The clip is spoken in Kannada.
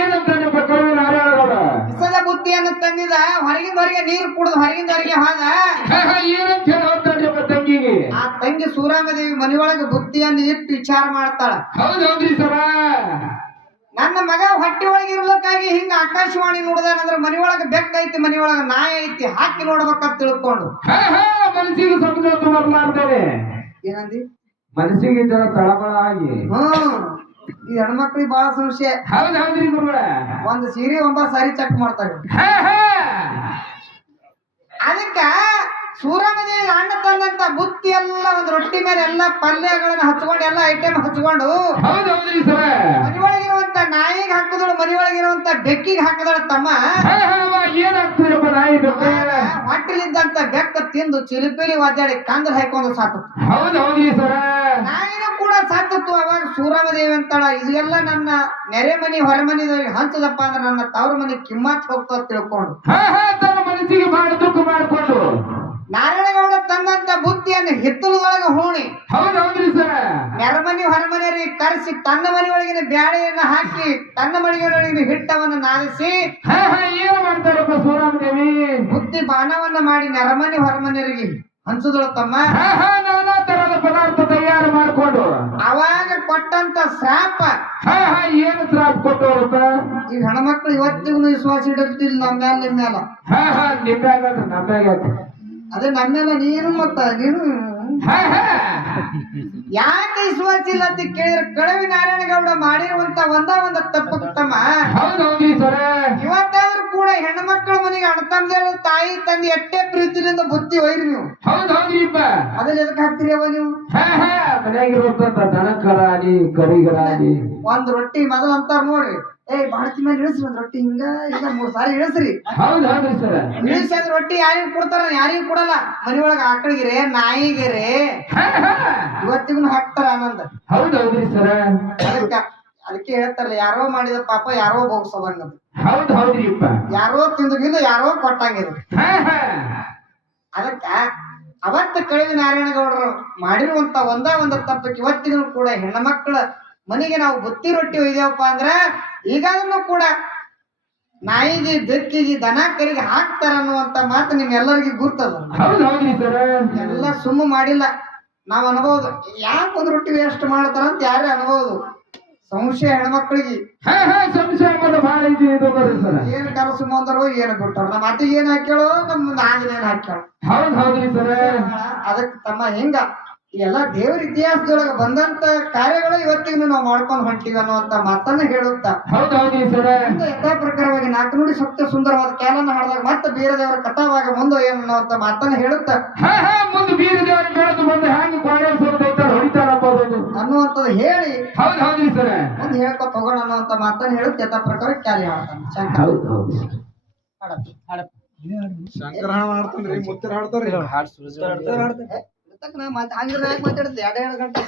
ಏನಂತ ಕವಿ ನಾರಾಯಣಗೌಡ ವಿಷದ ಬುದ್ಧಿಯನ್ನು ತಂದಿದ ಹೊರಗಿಂದ ಹೊರಗೆ ನೀರು ಕುಡಿದು ಹೊರಗಿಂದ ಹೊರಗೆ ಹೋದ ಏನಂತ ಹೇಳಿ ಹೋಗ್ತಾಳ್ರಿ ತಂಗಿಗೆ ಆ ತಂಗಿ ಸೂರಾಮದೇವಿ ಮನೆಯೊಳಗೆ ಬುದ್ಧಿಯನ್ನು ಇಟ್ಟು ವಿಚಾರ ಮಾಡ್ತಾಳ. ಹೌದೌದ್ರಿ ಸರ ನನ್ನ ಮಗ ಹೊಟ್ಟೆ ಒಳಗೆ ಇರ್ಲಿಕ್ಕಾಗಿ ಹಿಂಗ ಆಕಾಶವಾಣಿ ನೋಡ್ದಾನಂದ್ರ ಮನೆಯೊಳಗೆ ಬೆಕ್ಕ ಐತಿ ಮನೆಯೊಳಗ ನಾಯಿ ಐತಿ ಹಾಕಿ ನೋಡ್ಬೇಕಂತ ತಿಳ್ಕೊಂಡು ಮನಸ್ಸಿಗೆ ಸಮಜ ಬರ್ಲಾರ್ದೇನೆ ಏನಂದಿ ಮನಸ್ಸಿಗೆ ಜನ ತಳಬಳ ಆಗಿ ಈ ಹೆಣ್ಮಕ್ಳಿಗೆ ಬಹಳ ಸಮಸ್ಯೆ. ಹೌದೌದ್ರಿ ಗುರುಗಳ ಒಂದು ಸೀರೆ 9 ಸಾರಿ ಚೆಕ್ ಮಾಡ್ತಾರೆ. ಅದಕ್ಕ ಸೂರಮದೇವಿ ಅಣ್ಣ ತಂದಂತ ಬುತ್ತಿ ಎಲ್ಲ ಒಂದು ರೊಟ್ಟಿ ಮೇಲೆ ಎಲ್ಲ ಪಲ್ಯಗಳನ್ನ ಹಚ್ಕೊಂಡು ಎಲ್ಲ ಐಟಮ್ ಹಚ್ಕೊಂಡು ಹೌದೌದ್ರಿ ಸರ ಮನೆಯೊಳಗಿರುವಂತ ನಾಯಿಗೆ ಹಾಕಿದಳು ಮನೆಯೊಳಗಿರುವಂತ ಬೆಕ್ಕಿಗೆ ಹಾಕಿದಳ ತಮ್ಮ ಏನಾಗ್ತದಪ್ಪ ನಾಯಿ ಹೊಟ್ಟಿಲಿದ್ದಂತ ಬೆಕ್ಕ ತಿಂದು ಚಿಲಿಪಿಲಿ ಒದ್ದಾಡಿ ಕಂದ್ರ ಹಾಕೊಂಡು ಸಾತು. ಹೌದೌದ್ರಿ ಸರ ನಾಯಿನೂ ಕೂಡ ಸಾತತ್ತು. ಅವಾಗ ಸೂರಮದೇವಿ ಅಂತಾಳ ಇದೆಲ್ಲ ನನ್ನ ನೆರೆ ಮನಿ ಹೊರಮನಿದವ್ರಿಗೆ ಹಂಚದಪ್ಪ ಅಂದ್ರೆ ನನ್ನ ತವ್ರ ಮನಿ ಕಿಮ್ಮತ್ ಹೋಗ್ತದ ತಿಳ್ಕೊಂಡು ತನ್ನ ಮನಸ್ಸಿಗೆ ಮಾಡಿ ದುಃಖ ಮಾಡಿಕೊಂಡು ನಾರಾಯಣಗೌಡ ತಂದಂತ ಬುದ್ಧಿಯನ್ನು ಹಿತ್ತಲದೊಳಗೆ ಹೂಣಿ ಹೌದೌದ್ರಿ ಸರ ನೆರಮನಿ ಹೊರಮನೆಯರಿಗೆ ಕರೆಸಿ ತನ್ನ ಮನೆಯೊಳಗಿನ ಬ್ಯಾಳೆಯನ್ನ ಹಾಕಿ ತನ್ನ ಮನೆಯೊಳಗಿನ ಹಿಟ್ಟವನ್ನು ನಾದಿಸಿ ಏನು ಮಾಡ್ತಾರಪ್ಪ ಸೂರಾಮದೇವಿ ಬುದ್ಧಿ ಬಾಣವನ್ನ ಮಾಡಿ ನೆರಮನಿ ಹೊರಮನೆಯರಿಗೆ ಹಂಚದಳು ತಮ್ಮ. ನಾನಾ ತರದ ಪದಾರ್ಥ ತಯಾರು ಮಾಡಿಕೊಂಡು ಅವಾಗ ಕೊಟ್ಟಂತ ಶ್ರಾಪ ಏನು ಶ್ರಾಪ ಕೊಟ್ಟವ್ರಪ್ಪ ಈ ಹೆಣ್ಮಕ್ಳು ಇವತ್ತಿಗೂ ವಿಶ್ವಾಸ ಇಡುತ್ತಿಲ್ಲ ನಮ್ಮ ಮೇಲೆ ನಿಮ್ಮ ಮೇಲೆ ನಿಮ್ಮ್ಯಾಗ ಅದೇ ನಮ್ಮೆಲ್ಲ ನೀನು ಮತ್ತ ನೀನು ಯಾಕೆ ವಿಶ್ವಾಸ ಇಲ್ಲ ಅಂತ ಕೇಳಿದ್ರೆ ಕಳವಿ ನಾರಾಯಣಗೌಡ ಮಾಡಿರುವಂತ ಒಂದ ತಪ್ಪು ತಮ್ಮ. ಇವತ್ತಾದ್ರೂ ಕೂಡ ಹೆಣ್ಮಕ್ಳ ಮನೆಗೆ ಅಣ್ತಂದೇಳು ತಾಯಿ ತಂದೆ ಎಟ್ಟೆ ಪ್ರೀತಿಯಿಂದ ಬುತ್ತಿ ಒಯ್ರಿ ನೀವು. ಅದ್ರಲ್ಲಿ ಎದಕ್ಕೆ ಹಾಕ್ತೀರಿ ಅವ ನೀವು ಮನೆಯಾಗಿರುವಂತ ದನಕರಾಗಿ ಕರಿಗರಾಗಿ ಒಂದ್ ರೊಟ್ಟಿ ಮೊದಲು ಅಂತಾರ ನೋಡ್ರಿ ಬಾಳತಿ ಮೇಲೆ ಇಳಿಸ್ರಿ ಒಂದ್ ರೊಟ್ಟಿ ಹಿಂಗ 3 ಸಾರಿ ಇಳಿಸ್ರಿ. ಇಳಿಸಿ ಅದ್ ರೊಟ್ಟಿ ಯಾರಿಗೂ ಕೊಡ್ತಾರ ಯಾರಿಗೂ ಕೊಡಲ್ಲ. ಮನೆಯೊಳಗ ಆಕಳಿಗಿರೆ ನಾಯಿಗಿರೆ ಇವತ್ತಿಗೂ ಹಾಕ್ತಾರ ಆನಂದ. ಹೌದೌದ್ರಿ ಸರ ಅದಕ್ಕೆ ಹೇಳ್ತಾರಲ್ಲ ಯಾರೋ ಮಾಡಿದ ಪಾಪ ಯಾರೋ ಬೋಗ್ಸೋದಂಗ ಹೌದೌದ್ರಿಪ್ಪ ಯಾರೋ ತಿಂದಿಲ್ಲ ಯಾರೋ ಕೊಟ್ಟಂಗಿದ್ರು. ಅದಕ್ಕ ಅವತ್ತ ಕಳವಿ ನಾರಾಯಣಗೌಡರು ಮಾಡಿರುವಂತ ಒಂದ ತಪ್ಪಕ್ಕೆ ಇವತ್ತಿಗೂ ಕೂಡ ಹೆಣ್ಮಕ್ಳ ಮನೆಗೆ ನಾವು ಬುತ್ತಿ ರೊಟ್ಟಿ ಒಯ್ದೇವಪ್ಪ ಅಂದ್ರ ಈಗಾದ್ರೂ ಕೂಡ ನಾಯಿಗೆ ಬೆಕ್ಕಿಗೆ ದನ ಕರಿಗೆ ಹಾಕ್ತಾರ ಅನ್ನುವಂತ ಮಾತು ನಿಮ್ಗೆಲ್ಲರಿಗೂ ಗುರ್ತದ. ಎಲ್ಲ ಸುಮ್ಮ ಮಾಡಿಲ್ಲ ನಾವ್ ಅನ್ಬಹುದು ಯಾಕೆ ಒಂದ್ ರೊಟ್ಟಿ ವೇಸ್ಟ್ ಮಾಡ್ತಾರ ಅಂತ ಯಾರೇ ಅನ್ಬಹುದು. ಸಂಶಯ ಹೆಣ್ಮಕ್ಳಿಗೆ ಏನ್ ಕಲಸು ಬಂದರೋ ಏನು ಬಿಟ್ಟಾರ ನಮ್ಮ ಅತ್ತಿಗೆ ಏನ್ ಹಾಕ್ಯಾಳೋ ನಮ್ ನಾಗಿನೇನ್ ಹಾಕ್ಯಾಳ. ಅದಕ್ಕೆ ತಮ್ಮ ಹಿಂಗ ಎಲ್ಲ ದೇವರ ಇತಿಹಾಸದೊಳಗ ಬಂದಂತ ಕಾರ್ಯಗಳು ಇವತ್ತಿಗೂ ನಾವು ಮಾಡ್ಕೊಂಡು ಹೊಂಟಿವಿ ಅನ್ನುವಂತ ಮಾತನ್ನ ಹೇಳುತ್ತಾ ಯಥಾ ಪ್ರಕಾರವಾಗಿ ನಾಲ್ಕು ನುಡಿ ಸತ್ಯ ಸುಂದರವಾದ ಕ್ಯಾಲನ್ನ ಹಾಡಿದಾಗ ಮತ್ತೆ ಬೀರ ದೇವರ ಕಥಾವಾಗ ಮುಂದೆ ಏನು ಅನ್ನುವಂತ ಮಾತನ್ನ ಹೇಳುತ್ತಾ ಅನ್ನುವಂಥದ್ದು ಹೇಳಿ ಮುಂದೆ ಹೇಳ್ಕೊತ ಹೋಗೋಣ ಅನ್ನುವಂತ ಮಾತನ್ನ ಹೇಳುತ್ತೆ ಯಥಾ ಪ್ರಕಾರ ಕ್ಯಾಲಿ ಹಾಡ್ತಾನೆ ಶಂಕರ ಹಾಡ್ತಾನ್ರಿ ಮುತ್ತರ ಹಾಡ್ತಾರ್ರಿ ಮಾತಾಡ್ದೆ 2 ಗಂಟೆ